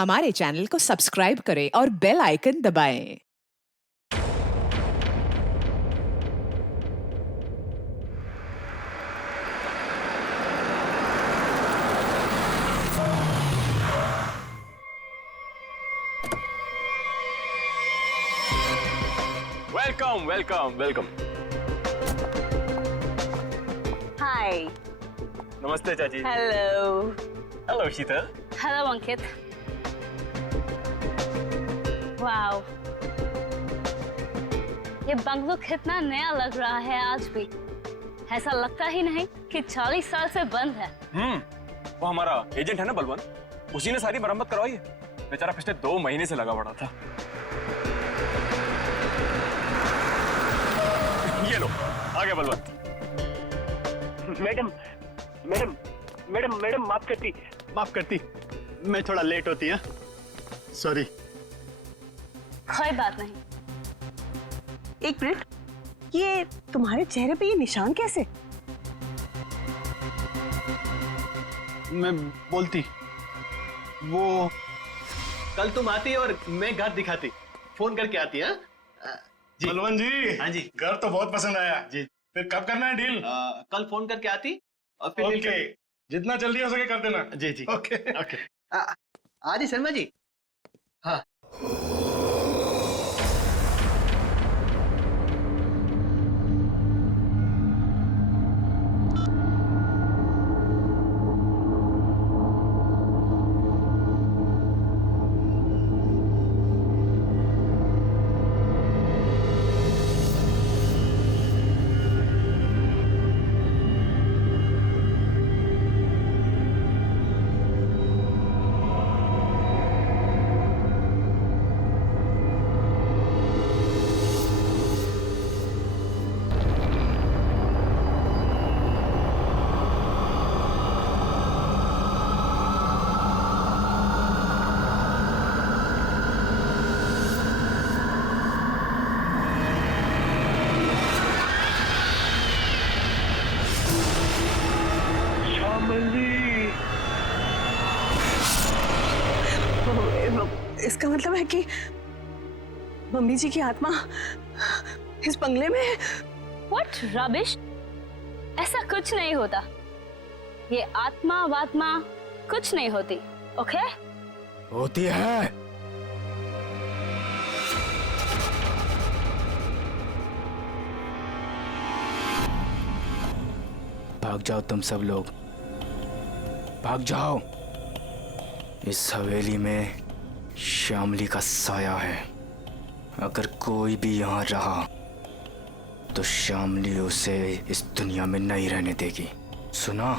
हमारे चैनल को सब्सक्राइब करें और बेल आइकन दबाएं। Welcome welcome welcome. हाय। नमस्ते चाची। Hello. Hello Sheetal. Hello Ankit. Wow, ये बंगलो कितना नया लग रहा है आज भी। ऐसा लगता ही नहीं कि 40 साल से बंद है। वो हमारा एजेंट है ना बलवंत, उसी ने सारी मरम्मत करवाई है। बेचारा पिछले 2 महीने से लगा पड़ा था। ये लो आ गया Balwant. Madam madam madam madam माफ करती, मैं थोड़ा लेट होती है, सॉरी। कोई बात नहीं। एक मिनट, ये तुम्हारे चेहरे पे ये निशान कैसे? मैं बोलती, वो कल तुम आती और मैं घर दिखाती, फोन करके आती है। जी बलवंत जी। हाँ जी। घर तो बहुत पसंद आया जी। फिर कब करना है डील? कल फोन करके आती और फिर ओके, जितना जल्दी हो सके कर देना। जी जी ओके ओके। आदि शर्मा जी। हाँ इसका मतलब है कि मम्मी जी की आत्मा इस बंगले में है। What rubbish? ऐसा कुछ नहीं होता। ये आत्मा वात्मा कुछ नहीं होती, ओके? होती है। भाग जाओ तुम सब लोग, भाग जाओ। इस हवेली में श्यामली का साया है। अगर कोई भी यहाँ रहा तो श्यामली उसे इस दुनिया में नहीं रहने देगी, सुना?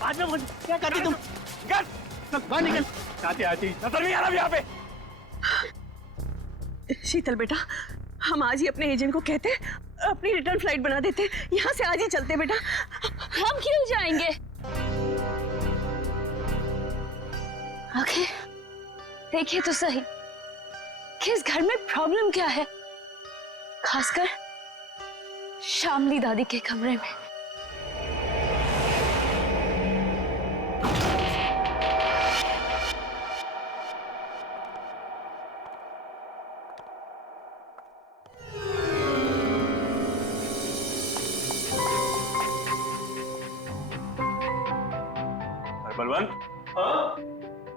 बाद में क्या करती तुम? बाहर निकल। आती नजर नहीं आ रहा यहाँ पे। शीतल बेटा, हम आज ही अपने एजेंट को कहते, अपनी रिटर्न फ्लाइट बना देते, यहाँ से आज ही चलते बेटा। हम क्यों जाएंगे? ओके, देखिए तो सही कि इस घर में प्रॉब्लम क्या है, खासकर श्यामली दादी के कमरे में। बलवंत।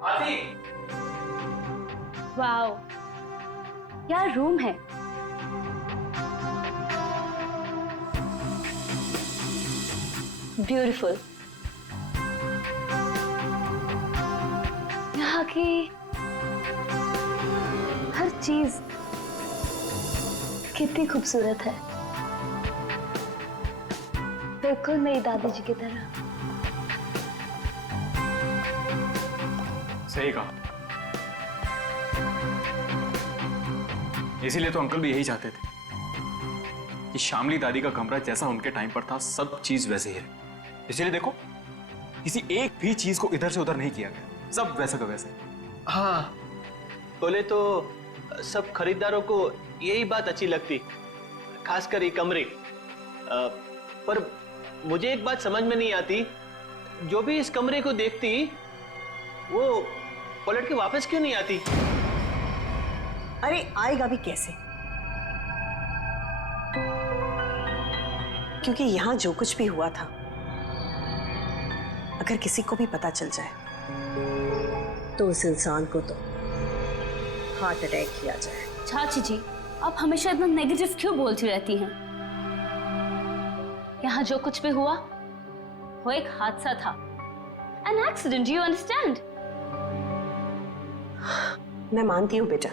आती। वाओ, क्या रूम है। ब्यूटीफुल। यहाँ की हर चीज कितनी खूबसूरत है, बिल्कुल मेरी दादी जी की तरह। सही कहा। इसीलिए तो अंकल भी यही चाहते थे कि श्यामली दादी का कमरा जैसा उनके टाइम पर था सब चीज वैसे ही रहे। इसीलिए देखो किसी एक भी चीज को इधर से उधर नहीं किया गया, सब वैसे का वैसे। हाँ, बोले तो सब खरीदारों को यही बात अच्छी लगती, खासकर ये कमरे। पर मुझे एक बात समझ में नहीं आती, जो भी इस कमरे को देखती वो पलट के वापस क्यों नहीं आती? अरे आएगा भी कैसे? क्योंकि यहां जो कुछ भी हुआ था, अगर किसी को भी पता चल जाए तो उस इंसान को तो हार्ट अटैक किया जाए। चाची जी, आप हमेशा इतना नेगेटिव क्यों बोलती रहती हैं? यहाँ जो कुछ भी हुआ वो एक हादसा था, एन एक्सीडेंट, यू अंडरस्टैंड? मैं मानती हूँ बेटा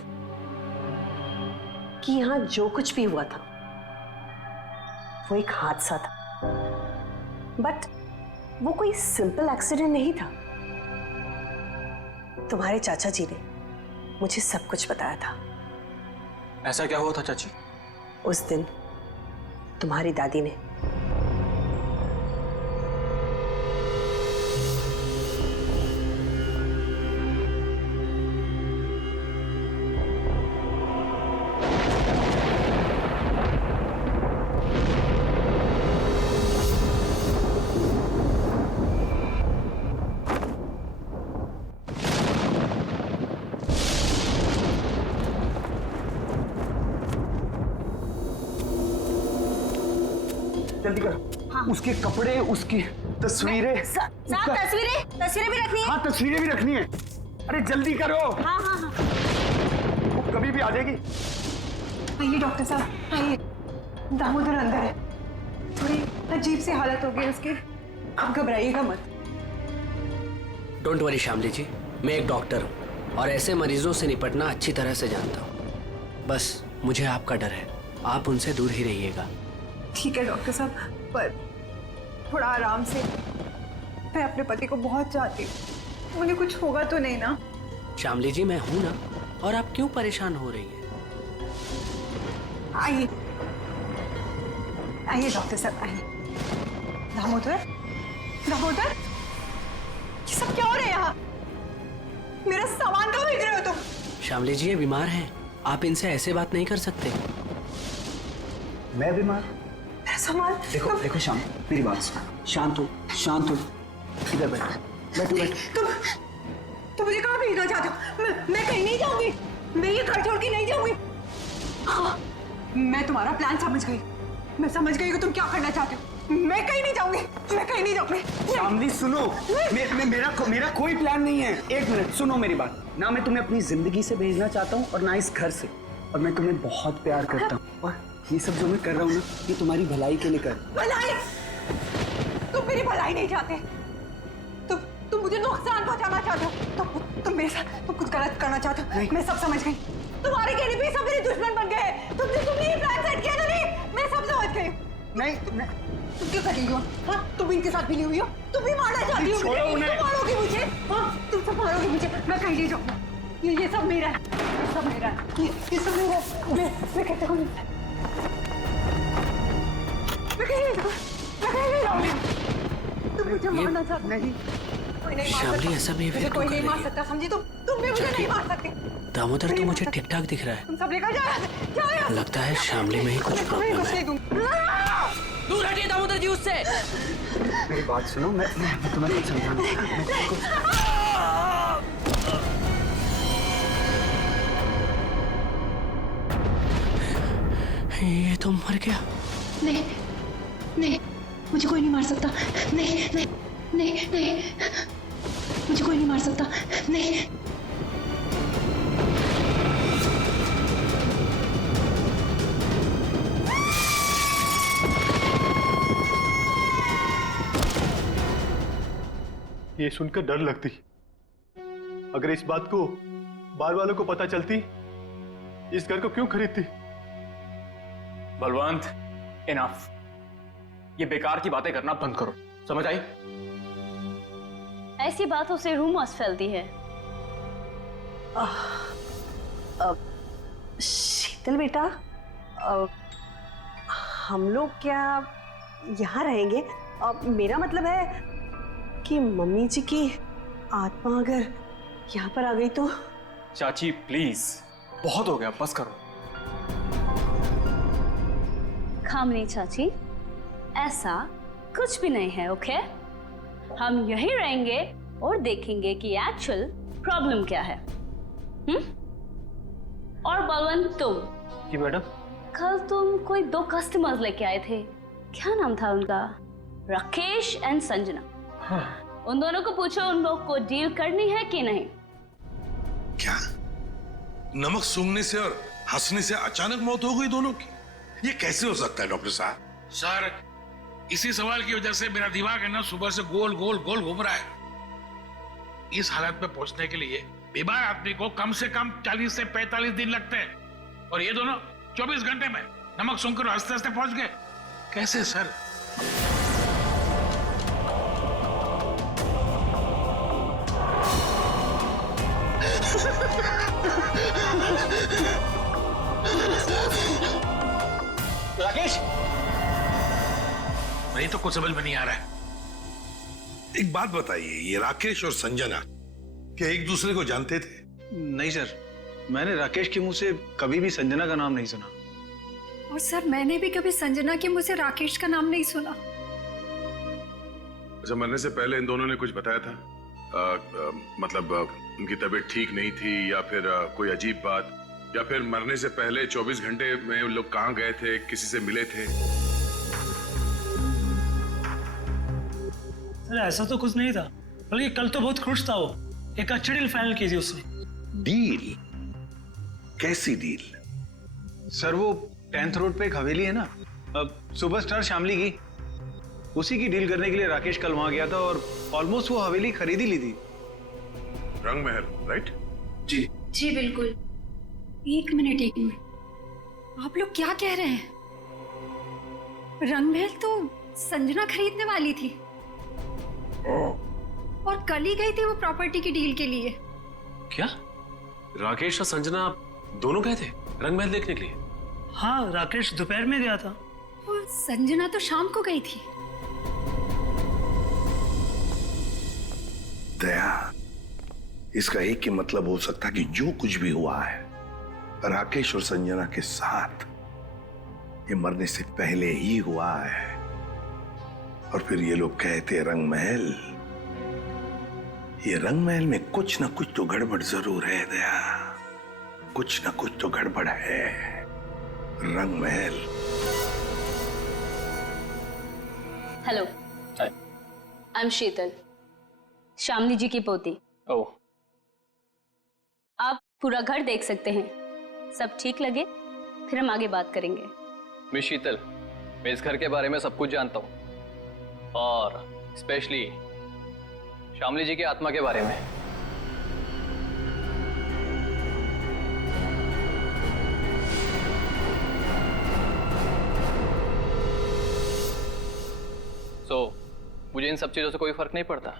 कि यहाँ जो कुछ भी हुआ था वो एक हादसा था, बट वो कोई सिंपल एक्सीडेंट नहीं था। तुम्हारे चाचा जी ने मुझे सब कुछ बताया था। ऐसा क्या हुआ था चाची? उस दिन तुम्हारी दादी ने जल्दी करो। उसके कपड़े, उसकी तस्वीरें। साहब तस्वीरें भी रखनी है। हाँ, तस्वीरें भी रखनी है। अरे जल्दी करो। हाँ हाँ हाँ। वो कभी भी आ जाएगी। आइए डॉक्टर साहब, आइए। दामोदर अंदर है, थोड़ी अजीब सी हालत हो गई उसकी, आप घबराइएगा मत। डोंट वरी शामली जी, मैं एक डॉक्टर हूँ और ऐसे मरीजों से निपटना अच्छी तरह से जानता हूँ। बस मुझे आपका डर है, आप उनसे दूर ही रहिएगा। ठीक है डॉक्टर साहब, पर थोड़ा आराम से। मैं अपने पति को बहुत चाहती हूँ, उन्हें कुछ होगा तो नहीं ना? शामली जी, मैं हूं ना, और आप क्यों परेशान हो रही हैं? आइए आइए डॉक्टर साहब, आइए। दामोदर, दामोदर, ये सब क्या हो रहा है यहाँ? मेरा सामान क्यों भेज रहे हो तुम? शामली जी, ये बीमार हैं, आप इनसे ऐसे बात नहीं कर सकते। मैं बीमार? मेरा सामान? देखो देखो श्याम, मेरी बात सुनो। शांत हो, शांत हो। इधर बैठो, बैठो। तुम मुझे कहाँ भेजना चाहते हो? मैं कहीं नहीं जाऊंगी, मैं ये घर छोड़ के नहीं जाऊंगी। हाँ, मैं तुम्हारा प्लान समझ गई, मैं समझ गई कि तुम क्या करना चाहते हो। मैं कहीं नहीं जाऊंगी, मैं कहीं नहीं जाऊंगी। शामली सुनो, मेरा कोई प्लान नहीं है। एक मिनट सुनो मेरी बात। ना मैं तुम्हें अपनी जिंदगी से भेजना चाहता हूँ और ना इस घर से, और मैं तुम्हें बहुत प्यार करता हूँ, और ये सब जो मैं कर रहा हूँ ना, ये तुम्हारी भलाई के लिए कर। भलाई? तुम मेरी भलाई नहीं चाहते, तुम मुझे नुकसान पहुंचाना चाहते हो, तुम मेरे साथ तुम कुछ गलत करना चाहते हो। मैं सब समझ गई, तुम्हारे कहने पे सब मेरे दुश्मन बन गए। तुमने ये प्लान सेट किया था। नहीं, मैं सब समझ गई। नहीं, तुम क्यों कर रही हो? हाँ, तुम इनके साथ मिली हुई हो, तुम भी मारना चाहती हो मुझे। तुम मारोगी मुझे? हाँ, तुम सब मारोगी मुझे। मैं कहीं नहीं जाऊंगी, ये सब मेरा है, ये सब मेरा है, ये सब मेरा है। मैं कहता हूँ, मैं कहीं नहीं जाऊंगी। तुम मुझे मारना चाहते? नहीं, कोई नहीं मार सकता। ऐसा भी मुझे कोई नहीं मार सकता, समझी? तुम भी मुझे नहीं मार सकते। दामोदर, तो मुझे ठीक ठाक दिख रहा है। तुम सब लेकर जाओ। लगता है शामली में ही कुछ प्रॉब्लम है। दूर हटिए दामोदर जी उससे। मेरी बात सुनो, मैं तुम्हें कुछ समझाना। ये तो मर गया। नहीं नहीं, मुझे कोई नहीं मार सकता। नहीं नहीं नहीं नहीं, मुझे कोई नहीं मार सकता। नहीं। ये सुनकर डर लगती, अगर इस बात को बार वालों को पता चलती, इस घर को क्यों खरीदती? बलवंत, इनफ। ये बेकार की बातें करना बंद करो, समझ आई? ऐसी बातों से रूमर्स फैलती है। शीतल बेटा, हम लोग क्या यहाँ रहेंगे? मेरा मतलब है कि मम्मी जी की आत्मा अगर यहाँ पर आ गई तो? चाची प्लीज, बहुत हो गया, बस करो। खामनी चाची, ऐसा कुछ भी नहीं है, ओके? हम यहीं रहेंगे और देखेंगे कि एक्चुअल प्रॉब्लम क्या है। और बलवंत, तुम जी मैडम। कल तुम कोई 2 कस्टमर्स लेके आए थे, क्या नाम था उनका? राकेश एंड संजना। हाँ। उन दोनों को पूछो उन लोग को डील करनी है कि नहीं। क्या नमक सूंघने से और हंसने से अचानक मौत हो गई दोनों की? ये कैसे हो सकता है डॉक्टर साहब? सर, इसी सवाल की वजह से मेरा दिमाग है ना सुबह से गोल गोल गोल घूम रहा है। इस हालत में पहुंचने के लिए बीमार आदमी को कम से कम 40 से 45 दिन लगते हैं, और ये दोनों 24 घंटे में नमक सूंघकर हंसते हंसते पहुंच गए। कैसे सर? राकेश, वही तो कुछ समझ में नहीं आ रहा है। एक बात बताइए, ये राकेश और संजना क्या एक दूसरे को जानते थे? नहीं सर, मैंने राकेश के मुंह से कभी भी संजना का नाम नहीं सुना। और सर, मैंने भी कभी संजना के मुंह से राकेश का नाम नहीं सुना। अच्छा, मरने से पहले इन दोनों ने कुछ बताया था? मतलब उनकी तबीयत ठीक नहीं थी, या फिर कोई अजीब बात, या फिर मरने से पहले 24 घंटे में लोग कहाँ गए थे, किसी से मिले थे? अरे ऐसा तो कुछ नहीं था, बल्कि कल तो बहुत खुश था वो। एक अच्छी डील फाइनल की थी उसने। डील? कैसी डील? सर, वो 10th रोड पे एक हवेली है ना, अब सुपरस्टार शामली की, उसी की डील करने के लिए राकेश कल वहां गया था और ऑलमोस्ट वो हवेली खरीद ही ली थी। रंग महल, राइट? जी जी बिल्कुल। एक मिनट, आप लोग क्या कह रहे हैं? रंगमहल तो संजना खरीदने वाली थी और कल ही गई थी वो प्रॉपर्टी की डील के लिए। क्या राकेश और संजना दोनों गए थे रंगमहल देखने के लिए? हाँ, राकेश दोपहर में गया था और संजना तो शाम को गई थी। दया, इसका एक ही मतलब हो सकता कि जो कुछ भी हुआ है राकेश और संजना के साथ, ये मरने से पहले ही हुआ है। और फिर ये लोग कहते रंगमहल, ये रंगमहल में कुछ ना कुछ तो गड़बड़ जरूर है दया, कुछ ना कुछ तो गड़बड़ है। रंगमहल। हेलो, आई एम शीतल, शामली जी की पोती। ओह, आप पूरा घर देख सकते हैं, सब ठीक लगे फिर हम आगे बात करेंगे। मिस शीतल, मैं इस घर के बारे में सब कुछ जानता हूँ, और स्पेशली शामली जी की आत्मा के बारे में। मुझे इन सब चीजों से कोई फर्क नहीं पड़ता।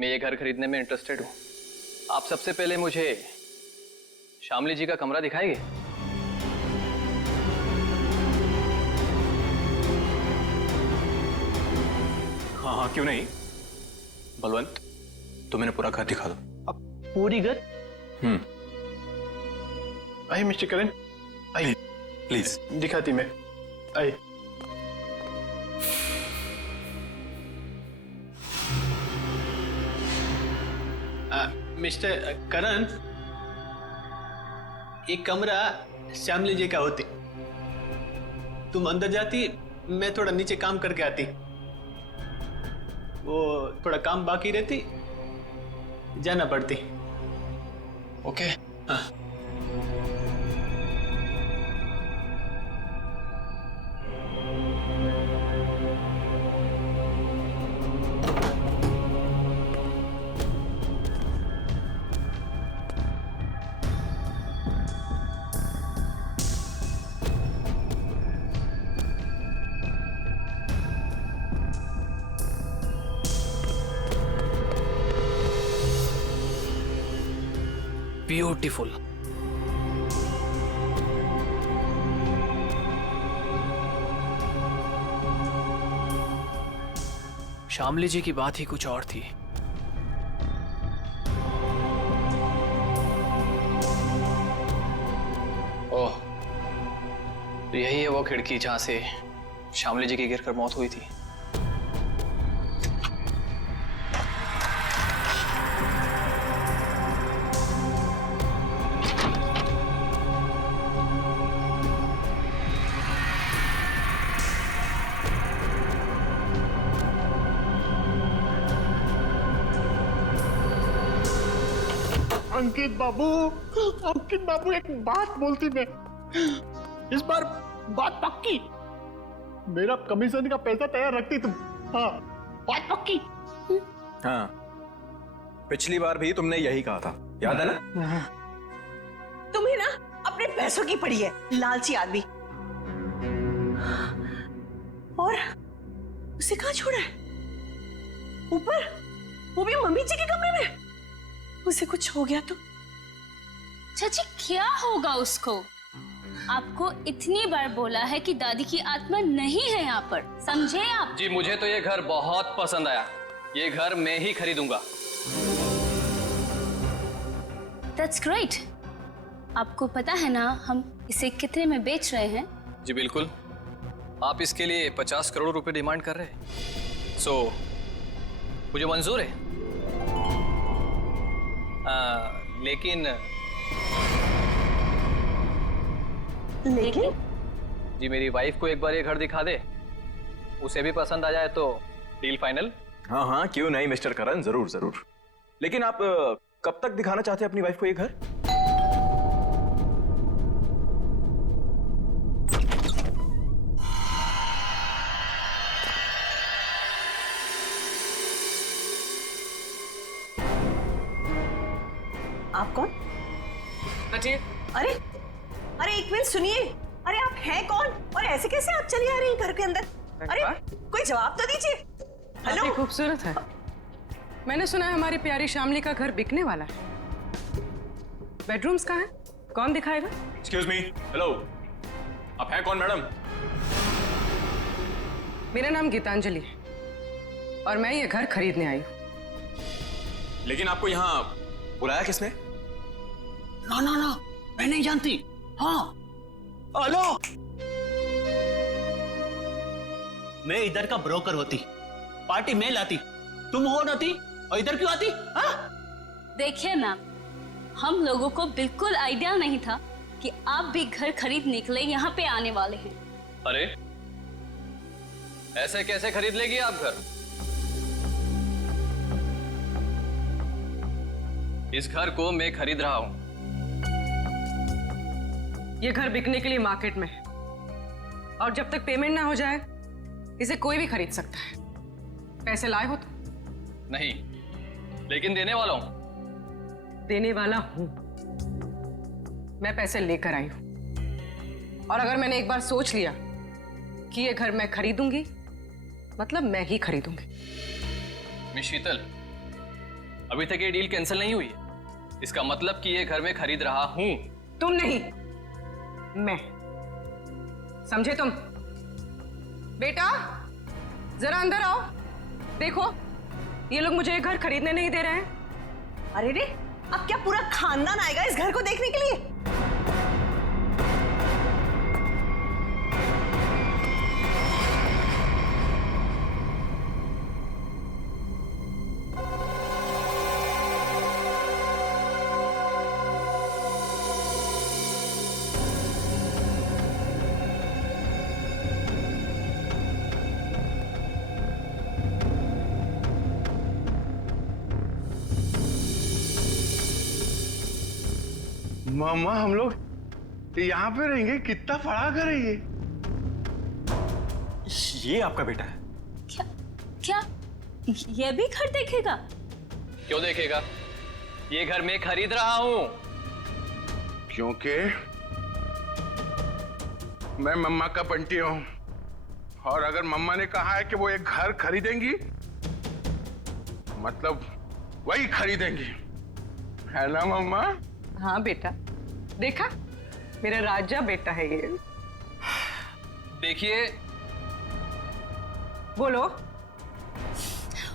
मैं ये घर खरीदने में इंटरेस्टेड हूँ। आप सबसे पहले मुझे शामली जी का कमरा दिखाएंगे? हाँ हाँ, क्यों नहीं। बलवंत, तुम मैंने पूरा घर दिखा दो। अब पूरी घर? आइए मिस्टर करण, आइए प्लीज। दिखाती मैं, आइए। मिस्टर करण, एक कमरा श्यामली जी का होती, तुम अंदर जाती, मैं थोड़ा नीचे काम करके आती, वो थोड़ा काम बाकी रहती, जाना पड़ती। ओके। हाँ। ब्यूटीफुल। शामली जी की बात ही कुछ और थी। ओह, तो यही है वो खिड़की जहां से शामली जी की गिरकर मौत हुई थी। अंकित बाबू एक बात बोलती मैं, इस बार बात पक्की, मेरा कमीशन का पैसा तैयार रखती तुम। हाँ, बात पक्की। हाँ, पिछली बार भी तुमने यही कहा था, याद है ना? तुम्हें ना अपने पैसों की पड़ी है, लालची आदमी। और उसे कहाँ छोड़ा है? ऊपर, वो भी मम्मी जी के कमरे में। उसे कुछ हो गया तो? चाची क्या होगा उसको? आपको इतनी बार बोला है कि दादी की आत्मा नहीं है यहाँ पर, समझे आप? जी मुझे तो ये घर बहुत पसंद आया, ये घर मैं ही खरीदूंगा। That's great। आपको पता है ना हम इसे कितने में बेच रहे हैं? जी बिल्कुल, आप इसके लिए 50 करोड़ रुपए डिमांड कर रहे हैं, सो मुझे मंजूर है। लेकिन जी मेरी वाइफ को एक बार ये घर दिखा दे, उसे भी पसंद आ जाए तो डील फाइनल। हाँ हाँ, क्यों नहीं मिस्टर करण, जरूर जरूर। लेकिन आप कब तक दिखाना चाहते हैं अपनी वाइफ को ये घर? आप कौन? अजय, अरे अरे एक मिनट सुनिए, अरे आप हैं कौन और ऐसे कैसे आप चली आ रही हैं घर के अंदर? अरे कोई जवाब तो दीजिए। हेलो, काफी खूबसूरत है। मैंने सुना है हमारी प्यारी शामली का घर बिकने वाला है। बेडरूम्स कहाँ हैं? कौन दिखाएगा? एक्सक्यूज मी, हेलो, आप हैं कौन मैडम? मेरा नाम गीतांजलि है और मैं ये घर खरीदने आई हूँ। लेकिन आपको यहाँ बुलाया किसने? ना ना ना, मैं नहीं जानती। हाँ, हेलो, मैं इधर का ब्रोकर होती, पार्टी में लाती, तुम हो नाती और इधर क्यों आती? हाँ? देखिए मैम, हम लोगों को बिल्कुल आइडिया नहीं था कि आप भी घर खरीदने के लिए यहाँ पे आने वाले हैं। अरे ऐसे कैसे खरीद लेगी आप घर? इस घर को मैं खरीद रहा हूं। ये घर बिकने के लिए मार्केट में है और जब तक पेमेंट ना हो जाए इसे कोई भी खरीद सकता है। पैसे लाए हो तो? नहीं, लेकिन देने वाला हूं। देने वाला हूं। मैं पैसे लेकर आई हूं और अगर मैंने एक बार सोच लिया कि ये घर मैं खरीदूंगी, मतलब मैं ही खरीदूंगी। मिस शीतल, अभी तक ये डील कैंसिल नहीं हुई है, इसका मतलब कि ये घर मैं खरीद रहा हूं। तुम नहीं, मैं। समझे तुम? बेटा जरा अंदर आओ, देखो ये लोग मुझे ये घर खरीदने नहीं दे रहे हैं। अरे रे, अब क्या पूरा खानदान आएगा इस घर को देखने के लिए? मामा, हम लोग यहाँ पे रहेंगे? कितना बड़ा घर है ये? ये आपका बेटा है? क्या ये भी घर देखेगा? क्यों देखेगा? ये घर मैं खरीद रहा हूं। क्योंकि मैं मम्मा का बंटी हूं और अगर मम्मा ने कहा है कि वो एक घर खरीदेंगी, मतलब वही खरीदेंगी, है ना मम्मा? हाँ बेटा, देखा मेरा राजा बेटा है ये। देखिए, बोलो।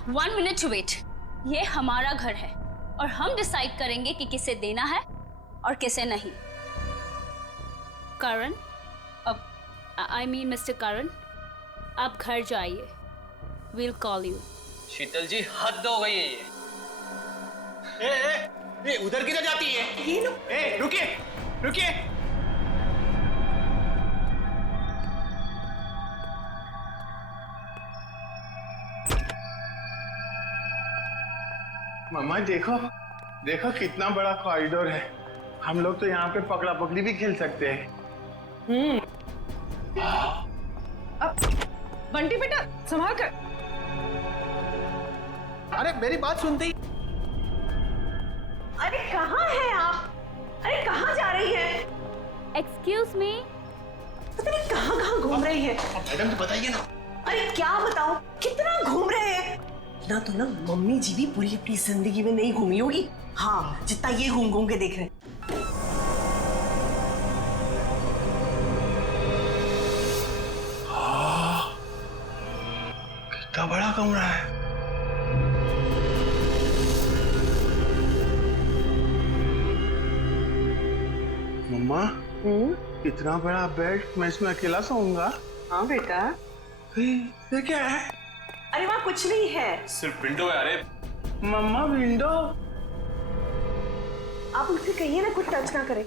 1 मिनट टू वेट। ये हमारा घर है और हम डिसाइड करेंगे कि किसे देना है और किसे नहीं। करण, अब आई मीन मिस्टर करण, आप घर जाइए। Will call you. Sheetal ji, हद हो गई है ये। ए, उधर किधर जाती है? ये लो। ए, रुकिए रुकिए। मम्मा देखो देखो कितना बड़ा कॉरिडोर है। हम लोग तो यहाँ पे पकड़ा पकड़ी भी खेल सकते हैं। अब बंटी बेटा संभाल कर। अरे मेरी बात सुनते ही। अरे कहाँ हैं आप? अरे कहाँ जा रही है? Excuse me. पता नहीं कहाँ कहाँ घूम रही है। मैडम तो बताइए ना। अरे क्या बताऊं, कितना घूम रहे हैं ना। तो ना मम्मी जी भी पूरी अपनी जिंदगी में नहीं घूमी होगी, हाँ, जितना ये घूम घूम के देख रहे हैं। कितना बड़ा कमरा है। मम्मा, इतना बड़ा बेड, मैं इसमें अकेला सोऊंगा? हाँ बेटा। ये क्या है? अरे वहाँ कुछ नहीं है, सिर्फ विंडो है। अरे मम्मा विंडो? आप उनसे कहिए ना कुछ टच ना करे।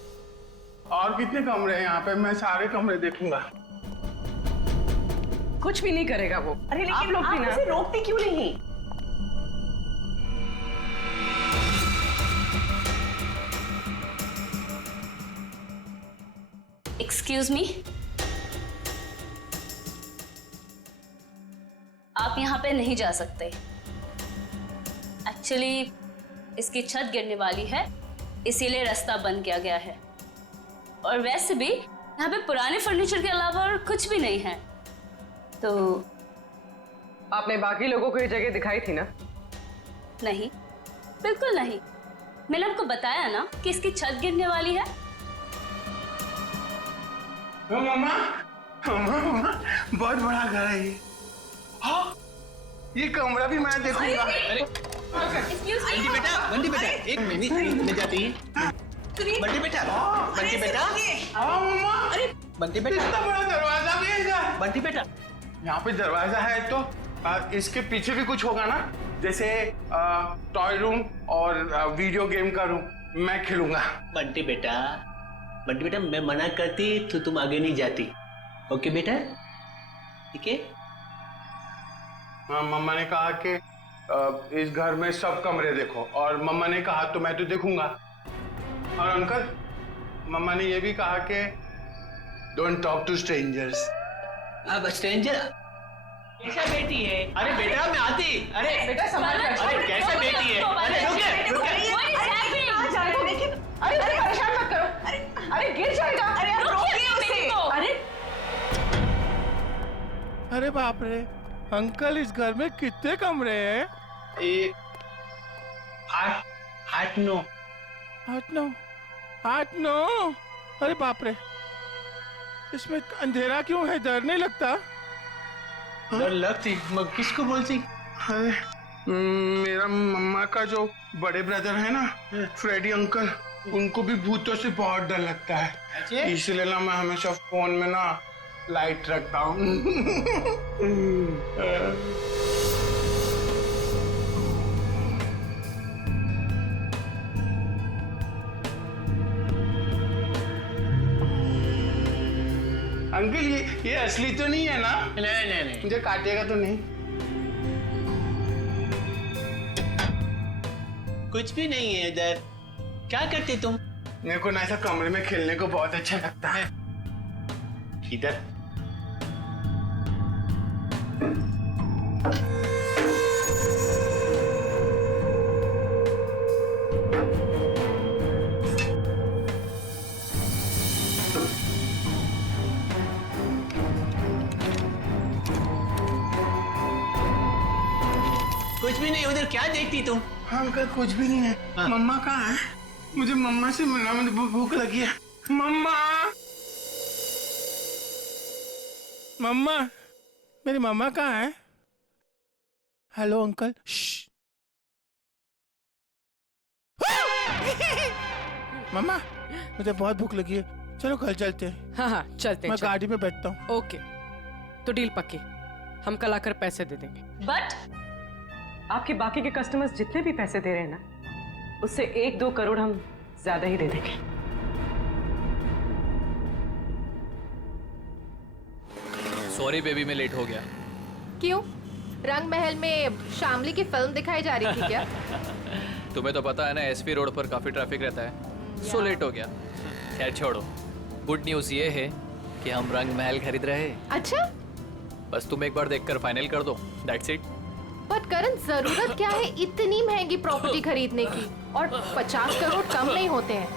और कितने कमरे हैं यहाँ पे? मैं सारे कमरे देखूंगा। कुछ भी नहीं करेगा वो। अरे लेकिन आप लोग भी आप ना। उसे रोकते क्यों नहीं? एक्सक्यूज मी, आप यहाँ पे नहीं जा सकते। एक्चुअली इसकी छत गिरने वाली है, इसीलिए रास्ता बंद किया गया है। और वैसे भी यहाँ पे पुराने फर्नीचर के अलावा और कुछ भी नहीं है। तो आपने बाकी लोगों को ये जगह दिखाई थी ना? नहीं, बिल्कुल नहीं। मैंने आपको बताया ना कि इसकी छत गिरने वाली है। मम्मा, मम्मा, बहुत बड़ा घर है ये। हाँ, ये कमरा भी मैं देखूंगा। बंटी बेटा, एक मिनट ले जाती है। बंटी बेटा, बंटी बेटा। हाँ मम्मा। अरे बंटी बेटा, इतना बड़ा दरवाजा भी है। बंटी बेटा, यहाँ पे दरवाजा है तो इसके पीछे भी कुछ होगा ना, जैसे टॉय रूम और वीडियो गेम का रूम। मैं खेलूंगा। बंटी बेटा, बंटी बेटा, मैं मना करती तो तुम आगे नहीं जाती। ओके बेटा, ठीक है? हाँ, मम्मा ने कहा कि इस घर में सब कमरे देखो, और मम्मा ने कहा तो मैं तो देखूंगा। और अंकल, मम्मा ने ये भी कहा कि डोंट टॉक टू स्ट्रेंजर्स। अब स्ट्रेंजर कैसा बेटी है? अरे बेटा मैं आती। अरे बेटा संभाल कर। अरे कैसा बेटी है? अरे रुकिए रुकिए। कहाँ जा रहे हो? लेकिन अरे उसे परेशान मत करो। अरे गिर जाएगा। अरे आप रोकिए उसे। अरे अरे बाप रे, अंकल इस घर में कितने कमरे हैं? ये 8-9। 8-9। अरे बाप रे, इसमें अंधेरा क्यों है? डर नहीं लगता? डर लगती, मैं किसको बोलती? अरे मेरा मम्मा का जो बड़े ब्रदर है ना, फ्रेडी अंकल, उनको भी भूतों से बहुत डर लगता है। इसलिए ना मैं हमेशा फोन में ना लाइट रखता हूँ। अंकल ये असली तो नहीं है ना? नहीं। मुझे काटेगा तो नहीं? कुछ भी नहीं है इधर। क्या करते तुम? मेरे को ना ऐसा कमरे में खेलने को बहुत अच्छा लगता है। इधर कुछ भी नहीं। उधर क्या देखती तुम? हाँ अंकल, कुछ भी नहीं है। हाँ। मम्मा कहाँ है? मुझे मम्मा से मिलना, मुझे भूख लगी है। मम्मा, मम्मा, मेरी मम्मा कहाँ है? Hello uncle. मम्मा मुझे बहुत भूख लगी है, चलो कल चलते हैं। हाँ हाँ चलते हैं। मैं गाड़ी में बैठता हूँ। ओके, तो डील पक्की, हम कल आकर पैसे दे देंगे। बट आपके बाकी के कस्टमर्स जितने भी पैसे दे रहे हैं ना, उससे 1-2 करोड़ हम ज्यादा ही दे देंगे। सॉरी बेबी, मैं लेट हो गया। क्यों? रंग महल में शामली की फिल्म दिखाई जा रही थी क्या? तुम्हें तो पता है ना, एसपी रोड पर काफी ट्रैफिक रहता है, सो लेट हो गया। खैर छोड़ो, गुड न्यूज ये है कि हम रंग महल खरीद रहे हैं। अच्छा, बस तुम एक बार देखकर फाइनल कर दो, दैट्स इट। बट करण, जरूरत क्या है इतनी महंगी प्रॉपर्टी खरीदने की? और 50 करोड़ कम नहीं होते हैं।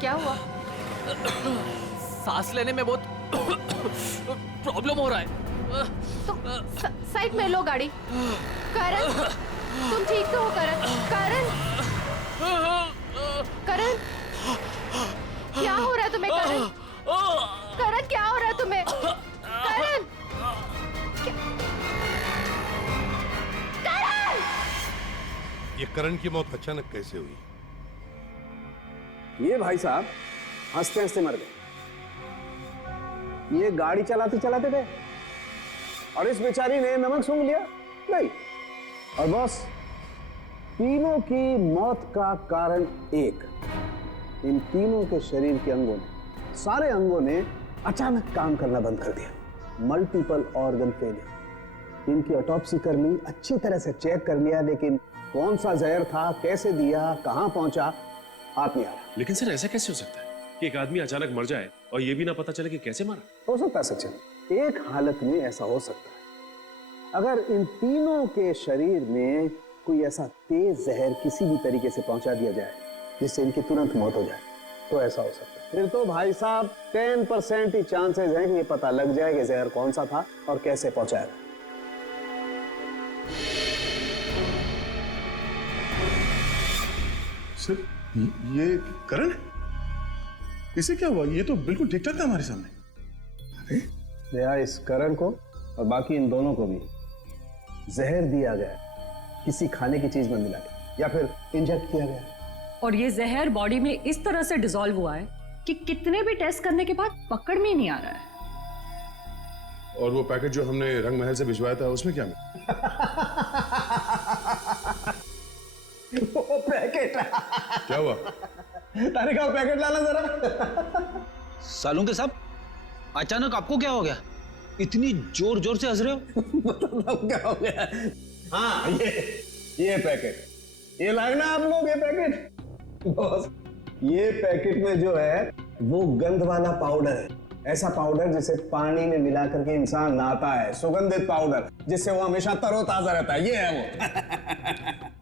क्या हुआ? सांस लेने में बहुत प्रॉब्लम हो रहा है। तो साइड में लो गाड़ी। करण, तुम ठीक तो हो? करण, करण, करण, क्या हो रहा है तुम्हें? करण, करण, क्या हो रहा है तुम्हें? करण, करण! ये करण की मौत अचानक कैसे हुई? ये भाई साहब हंसते हंसते मर गए। ये गाड़ी चलाते चलाते गए और इस बेचारी ने नमक सूंघ लिया। नहीं, और बॉस, तीनों की मौत का कारण एक, इन तीनों के शरीर के अंगों ने, सारे अंगों ने अचानक काम करना बंद कर दिया। Multiple organ failure. इनकी ऑटोप्सी कर ली, अच्छी तरह से चेक कर लिया, लेकिन कौन सा जहर था, कैसे दिया, कहां पहुंचा, हाथ नहीं आ रहा। लेकिन सर ऐसा कैसे हो सकता है कि एक आदमी अचानक मर जाए और ये भी ना पता चले कि कैसे मरा? हो सकता है सचिन, एक हालत में ऐसा हो सकता है, अगर इन तीनों के शरीर में कोई ऐसा तेज जहर किसी भी तरीके से पहुंचा दिया जाए जिससे इनकी तुरंत मौत हो जाए, तो ऐसा हो सकता है। फिर तो भाई साहब 10% ही चांसेस हैं कि ये पता लग जाए कि जहर कौन सा था और कैसे पहुंचाया। सर ये करण है? इसे क्या हुआ? ये तो बिल्कुल ठीक ठाक था हमारे सामने। अरे इस करण को और बाकी इन दोनों को भी जहर दिया गया, किसी खाने की चीज में मिला के या फिर इंजेक्ट किया गया। और ये जहर बॉडी में इस तरह से डिसॉल्व हुआ है कि कितने भी टेस्ट करने के बाद पकड़ में ही नहीं आ रहा है। और वो पैकेट जो हमने रंग महल से भिजवाया था उसमें क्या मिला? वो पैकेट क्या हुआ? तारिक आओ, पैकेट लाना जरा। सालूं के साहब, अचानक आपको क्या हो गया? इतनी जोर जोर से हंस रहे हो? मतलब क्या हो गया? हाँ, ये पैकेट, ये लाए ना आप लोग ये पैकेट। बॉस, ये पैकेट में जो है वो गंध वाला पाउडर है, ऐसा पाउडर जिसे पानी में मिला करके इंसान नहाता है, सुगंधित पाउडर जिससे वो हमेशा तरोताजा रहता है, ये है वो।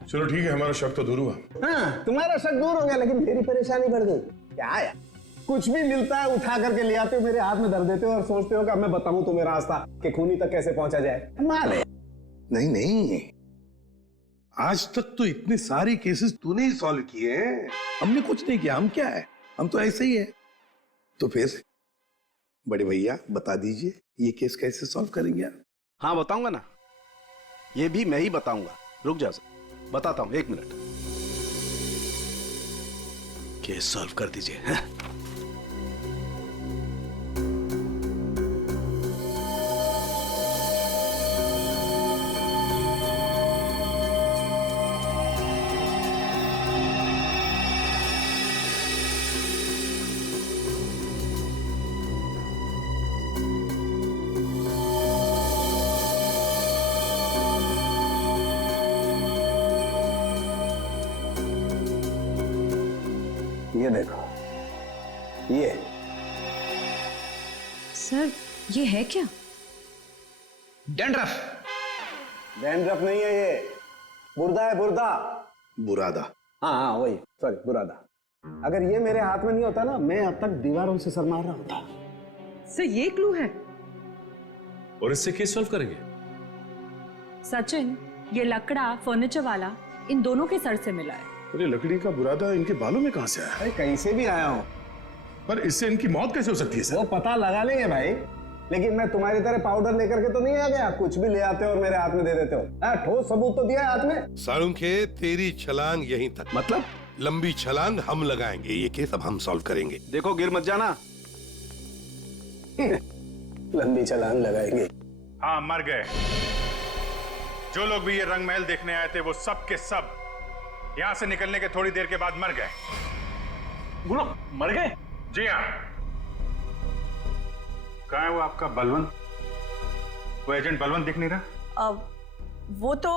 चलो ठीक है, हमारा शक तो दूर हुआ। हाँ, तुम्हारा शक दूर हो गया, लेकिन मेरी परेशानी बढ़ गई। क्या यार, कुछ भी मिलता है उठा करके ले आते हो, मेरे हाथ में धर देते हो और सोचते हो कि अब मैं बताऊं तुम्हें रास्ता कि खूनी तक कैसे पहुंचा जाए। माल है। नहीं, आज तक तो इतने सारे केसेस तूने ही सॉल्व किए हैं, हमने कुछ नहीं किया। हम क्या है, हम तो ऐसे ही है। तो फिर बड़े भैया बता दीजिए, ये केस कैसे सॉल्व करेंगे आप? हाँ बताऊंगा ना, ये भी मैं ही बताऊंगा। रुक जा, बताता हूं, 1 मिनट। केस सॉल्व कर दीजिए। ये देखो, ये सर, ये है क्या? डैंड्रफ। डैंड्रफ नहीं है, ये बुर्दा है, बुर्दा। बुरादा। हाँ वही, सॉरी, बुरादा। अगर ये मेरे हाथ में नहीं होता ना, मैं अब तक दीवारों से सर मार रहा होता। सर, ये क्लू है और इससे केस सॉल्व करेंगे। सचिन, ये लकड़ा फर्नीचर वाला इन दोनों के सर से मिला है। अरे लकड़ी का बुरादा इनके बालों में कहां से आया? अरे कहीं से भी आया हो, पर इससे इनकी मौत कैसे हो सकती है सर? वो पता लगा लेंगे भाई। लेकिन मैं तुम्हारी तरह पाउडर लेकर के तो नहीं आ गया, कुछ भी ले आते हो और मेरे हाथ में दे देते हो। ठोस सबूत तो दिया है हाथ में। साळुंखे, तेरी छलांग यहीं तक। मतलब लंबी छलांग हम लगाएंगे, ये केस अब हम सॉल्व करेंगे। देखो गिर मत जाना। लंबी छलांग लगाएंगे। हाँ, मर गए। जो लोग भी ये रंग महल देखने आए थे वो सब के सब यहां से निकलने के थोड़ी देर के बाद मर गए। बोलो, मर गए? जी हाँ। कहाँ है वो आपका बलवंत? वो एजेंट बलवंत दिख नहीं रहा। वो तो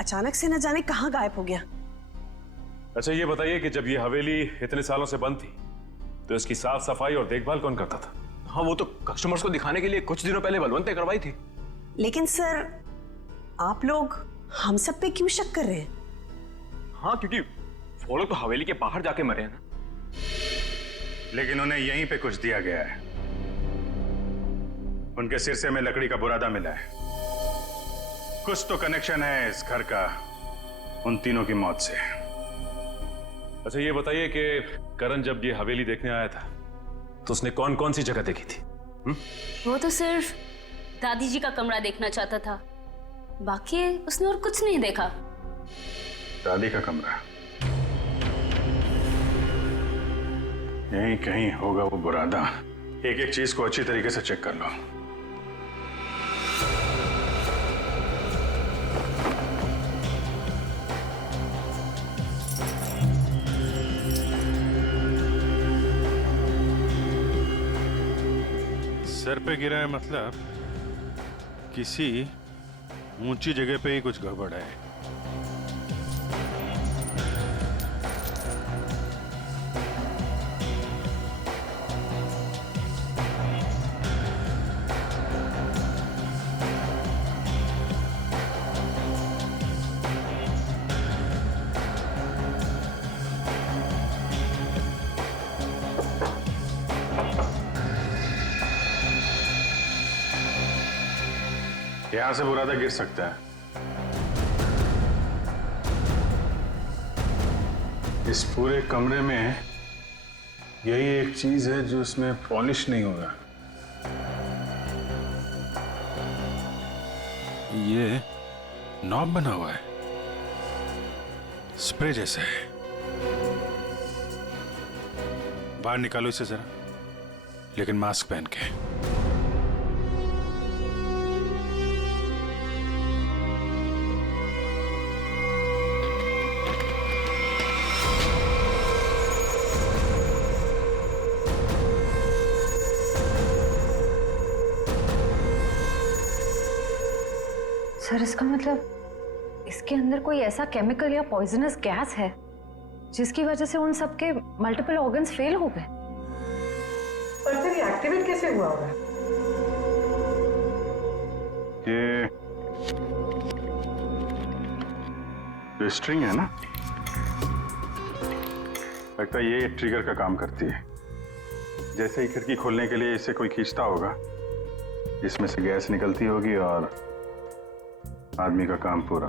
अचानक से न जाने कहाँ गायब हो गया। अच्छा ये बताइए कि जब ये हवेली इतने सालों से बंद थी तो इसकी साफ सफाई और देखभाल कौन करता था? हाँ, वो तो कस्टमर्स को दिखाने के लिए कुछ दिनों पहले बलवंत ने करवाई थी। लेकिन सर, आप लोग हम सब पे क्यों शक कर रहे हैं? हाँ, क्योंकि वो लोग तो हवेली के बाहर जाके मरे हैं ना। लेकिन उन्हें यहीं पे कुछ दिया गया है। उनके सिरसे में लकड़ी का बुरादा मिला है। कुछ तो कनेक्शन है इस घर का उन तीनों की मौत से। अच्छा ये बताइए कि करण जब ये हवेली देखने आया था तो उसने कौन कौन सी जगह देखी थी? वो तो सिर्फ दादी जी का कमरा देखना चाहता था, बाकी उसने और कुछ नहीं देखा। दादी का कमरा? यहीं कहीं होगा वो बुरादा। एक एक चीज को अच्छी तरीके से चेक कर लो। सर पे गिरा है मतलब किसी ऊंची जगह पे ही कुछ गड़बड़ है। यहां से बुरादा गिर सकता है। इस पूरे कमरे में यही एक चीज है जो इसमें पॉलिश नहीं होगा। ये नॉब बना हुआ है, स्प्रे जैसा है। बाहर निकालो इसे जरा, लेकिन मास्क पहन के। सर, इसका मतलब इसके अंदर कोई ऐसा केमिकल या पॉइजनस गैस है जिसकी वजह से उन सब के मल्टीपल ऑर्गन्स फेल हो गए। पर फिर ये एक्टिवेट कैसे हुआ होगा? ये जो स्ट्रिंग है ना, लगता है ये ट्रिगर का काम करती है। जैसे ही खिड़की खोलने के लिए इसे कोई खींचता होगा, इसमें से गैस निकलती होगी और आदमी का काम पूरा।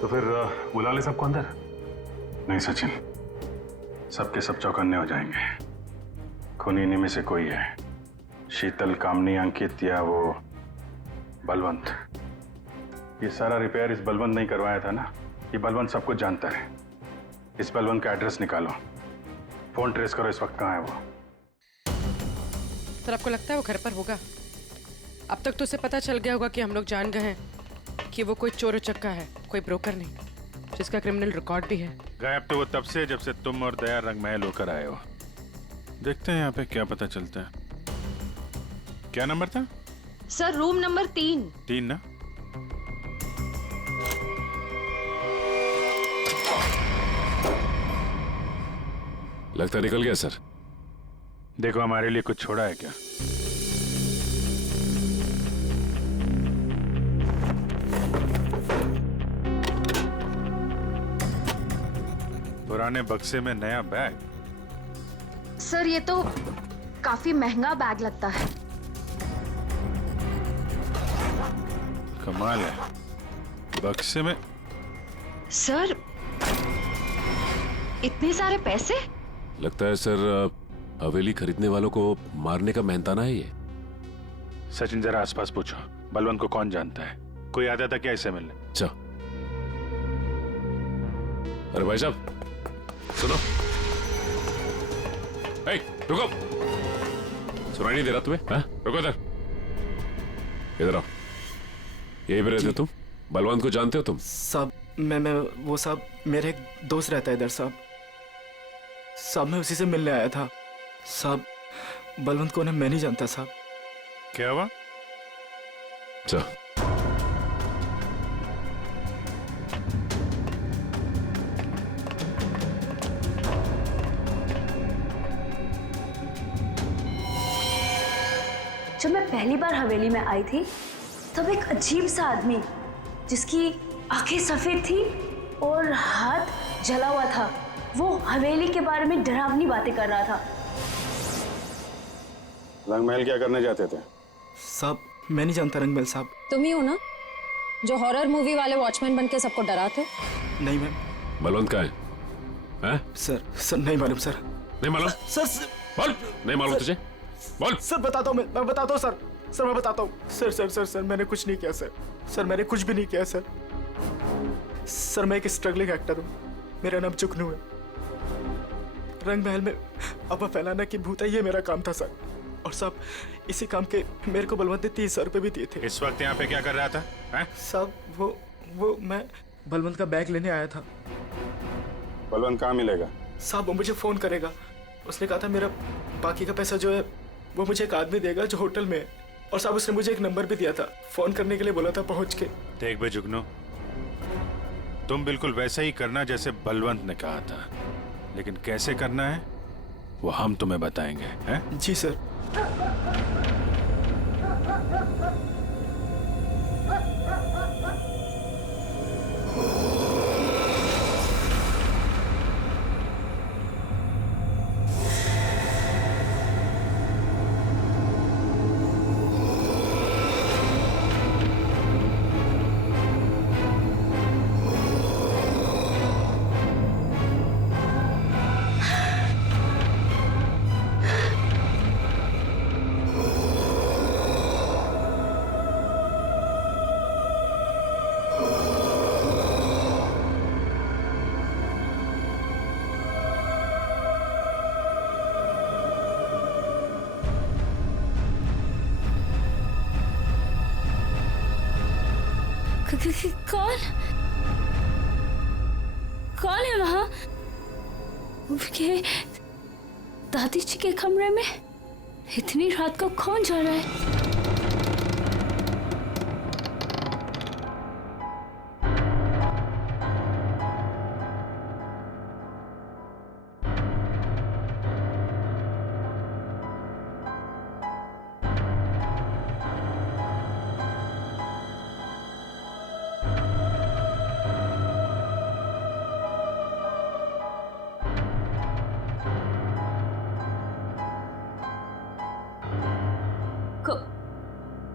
तो फिर बुला ले सबको अंदर। नहीं सचिन, सबके सब चौकन्ने हो जाएंगे। खूनी इन्हीं में से कोई है, शीतल, कामनी, अंकित या वो बलवंत। ये सारा रिपेयर इस बलवंत नहीं करवाया था ना। ये बलवंत सब कुछ जानता है। इस बलवंत का एड्रेस निकालो, फोन ट्रेस करो, इस वक्त कहाँ है वो। सर, आपको लगता है वो घर पर होगा? अब तक तो उसे पता चल गया होगा कि हम लोग जान गए हैं कि वो कोई चोर उचक्का है, कोई ब्रोकर नहीं, जिसका क्रिमिनल रिकॉर्ड भी है। गायब तो वो तब से जब से तुम और दया रंग महल होकर आए हो। देखते हैं यहाँ पे क्या पता चलता है। क्या नंबर था? Sir, room number 3। 3 ना? लगता निकल गया सर। देखो हमारे लिए कुछ छोड़ा है क्या? पुराने बक्से में नया बैग? सर, ये तो काफी महंगा बैग लगता है। कमाल है, बक्से में। सर, इतने सारे पैसे? लगता है सर हवेली खरीदने वालों को मारने का मेहनताना है ये। सचिन जरा आसपास पूछो, बलवंत को कौन जानता है? कोई आता था क्या इसे मिलने? अच्छा। अरे भाई साहब सुनो। ए, रुको, सुनाई नहीं दे रहा तुम्हें? हाँ? रुको इधर, इधर आओ। यही पे रहते हो तुम? बलवंत को जानते हो तुम? साहब मैं वो साहब मेरे एक दोस्त रहता है इधर साहब। साहब मैं उसी से मिलने आया था साहब। बलवंत को ना मैं नहीं जानता साहब। क्या हुआ? अच्छा, जब मैं पहली बार हवेली में आई थी तब एक अजीब सा आदमी जिसकी आंखें सफेद थी और हाथ जला हुआ था, वो हवेली के बारे में डरावनी बातें कर रहा था। रंगमहल क्या करने जाते थे? साहब मैं नहीं जानता रंगमहल साहब। तुम ही हो ना जो हॉरर मूवी वाले वॉचमैन बन के सबको डराते? नहीं मैम। बलवंत कहाँ है? हैं? सर नहीं मालूम सर। नहीं मालूम? सर बोल, नहीं मालूम तुझे? बोल। सर बताता हूँ मैं बताता हूँ सर मैं बताता हूँ। सर मैंने कुछ नहीं किया सर मैंने कुछ भी नहीं किया सर मैं एक स्ट्रगलिंग एक्टर हूँ, मेरा नाम जुगनू है। रंगमहल में अफवाह फैलाना कि भूत है ये मेरा काम था सर। और साहब इसी काम के मेरे को बलवंत ने 30,000 रुपए भी दिए थे। इस वक्त यहाँ पे क्या कर रहा था? साहब वो मैं बलवंत का बैग लेने आया था। बलवंत कहाँ मिलेगा? साहब वो मुझे फोन करेगा, उसने कहा था मेरा बाकी का पैसा जो है वो मुझे एक आदमी देगा जो होटल में है। और साहब उसने मुझे एक नंबर भी दिया था, फोन करने के लिए बोला था पहुंच के। देख बे जुगनू, तुम बिल्कुल वैसे ही करना जैसे बलवंत ने कहा था, लेकिन कैसे करना है वो हम तुम्हें बताएंगे। हैं? जी सर। कौन है वहां? दादी जी के कमरे में इतनी रात को कौन जा रहा है?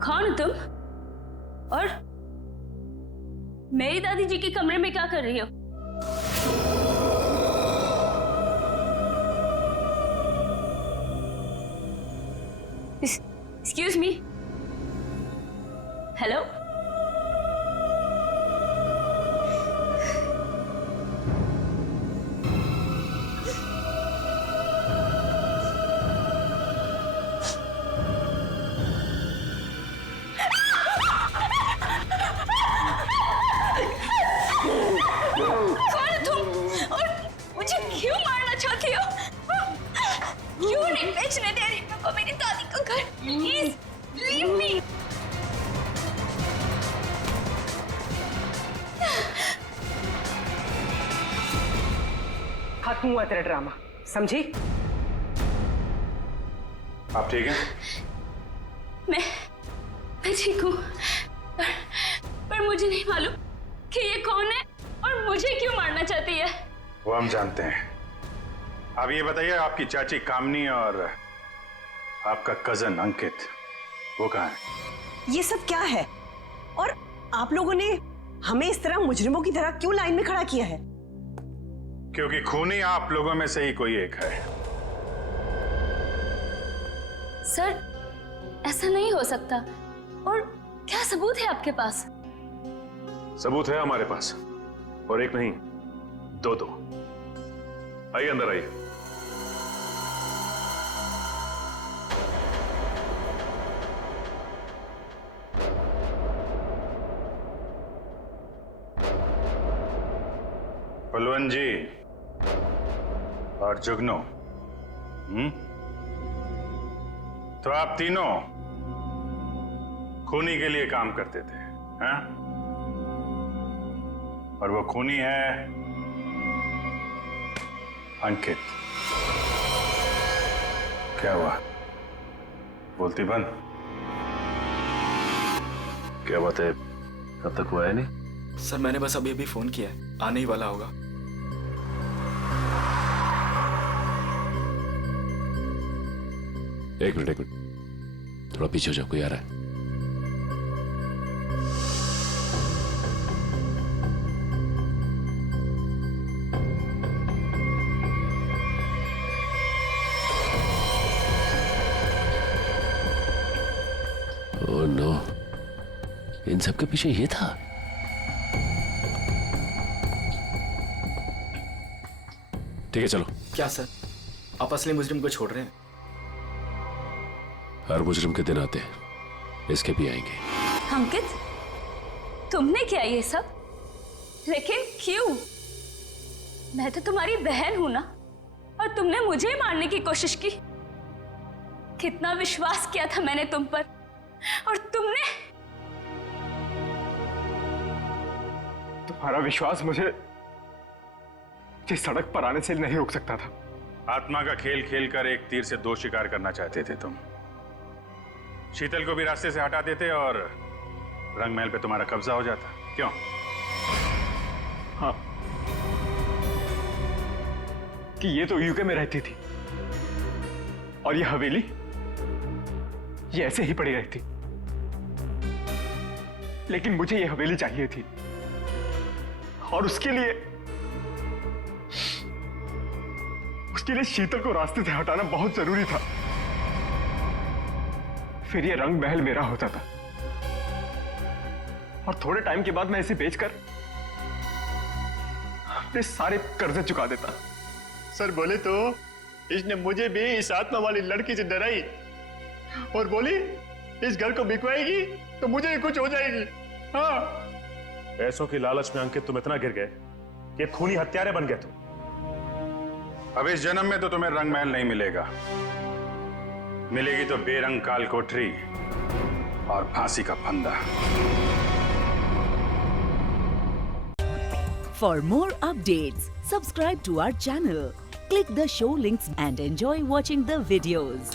कौन हो तुम? और मेरी दादी जी के कमरे में क्या कर रही हो? Excuse me, hello? खत्म हुआ तेरा ड्रामा, समझी? आप ठीक हैं? मैं ठीक हूँ, पर मुझे नहीं मालूम कि ये कौन है और मुझे क्यों मारना चाहती है। वो हम जानते हैं। अब ये बताइए, आपकी चाची कामनी और आपका कजन अंकित वो कहाँ है? ये सब क्या है? और आप लोगों ने हमें इस तरह मुजरिमों की तरह क्यों लाइन में खड़ा किया है? क्योंकि खूनी आप लोगों में से ही कोई एक है। सर, ऐसा नहीं हो सकता। और क्या सबूत है आपके पास? सबूत है हमारे पास, और एक नहीं, दो। आइए अंदर आइए। बलवंत जी और जुगनू, तो आप तीनों खूनी के लिए काम करते थे, हैं? और वो खूनी है अंकित। क्या हुआ? बोलती बंद। क्या बात है, कब तक हुआ है नहीं? सर मैंने बस अभी फोन किया है, आने ही वाला होगा। एक मिनट, थोड़ा पीछे हो जाओ, कोई आ रहा है। ओह नो, इन सब के पीछे ये था। ठीक है चलो। क्या सर, आप असली मुजरिम को छोड़ रहे हैं? हर मुजरिम के दिन आते हैं, इसके भी आएंगे। अंकित, तुमने किया ये सब? लेकिन क्यों? मैं तो तुम्हारी बहन हूं ना, और तुमने मुझे मारने की कोशिश की। कितना विश्वास किया था मैंने तुम पर, और तुमने। तुम्हारा विश्वास मुझे जिस सड़क पर आने से नहीं रोक सकता था। आत्मा का खेल खेलकर एक तीर से दो शिकार करना चाहते थे तुम। शीतल को भी रास्ते से हटा देते और रंग महल पे तुम्हारा कब्जा हो जाता। क्यों? हाँ, कि ये तो यूके में रहती थी और ये हवेली ये ऐसे ही पड़ी रहती। लेकिन मुझे ये हवेली चाहिए थी, और उसके लिए शीतल को रास्ते से हटाना बहुत जरूरी था। फिर ये रंग महल मेरा होता था, और थोड़े टाइम के बाद मैं इसे बेचकर अपने सारे कर्जे चुका देता। सर बोले तो इसने मुझे भी इस आत्मा वाली लड़की से डराई और बोली इस घर को बिकवाएगी तो मुझे ही कुछ हो जाएगी। हाँ, पैसों की लालच में अंकित तुम इतना गिर गए कि खूनी हत्यारे बन गए तुम। अब इस जन्म में तो तुम्हें रंग महल नहीं मिलेगा, मिलेगी तो बेरंग काल कोठरी और फांसी का फंदा। For more updates, subscribe to our channel, click the show links and enjoy watching the videos.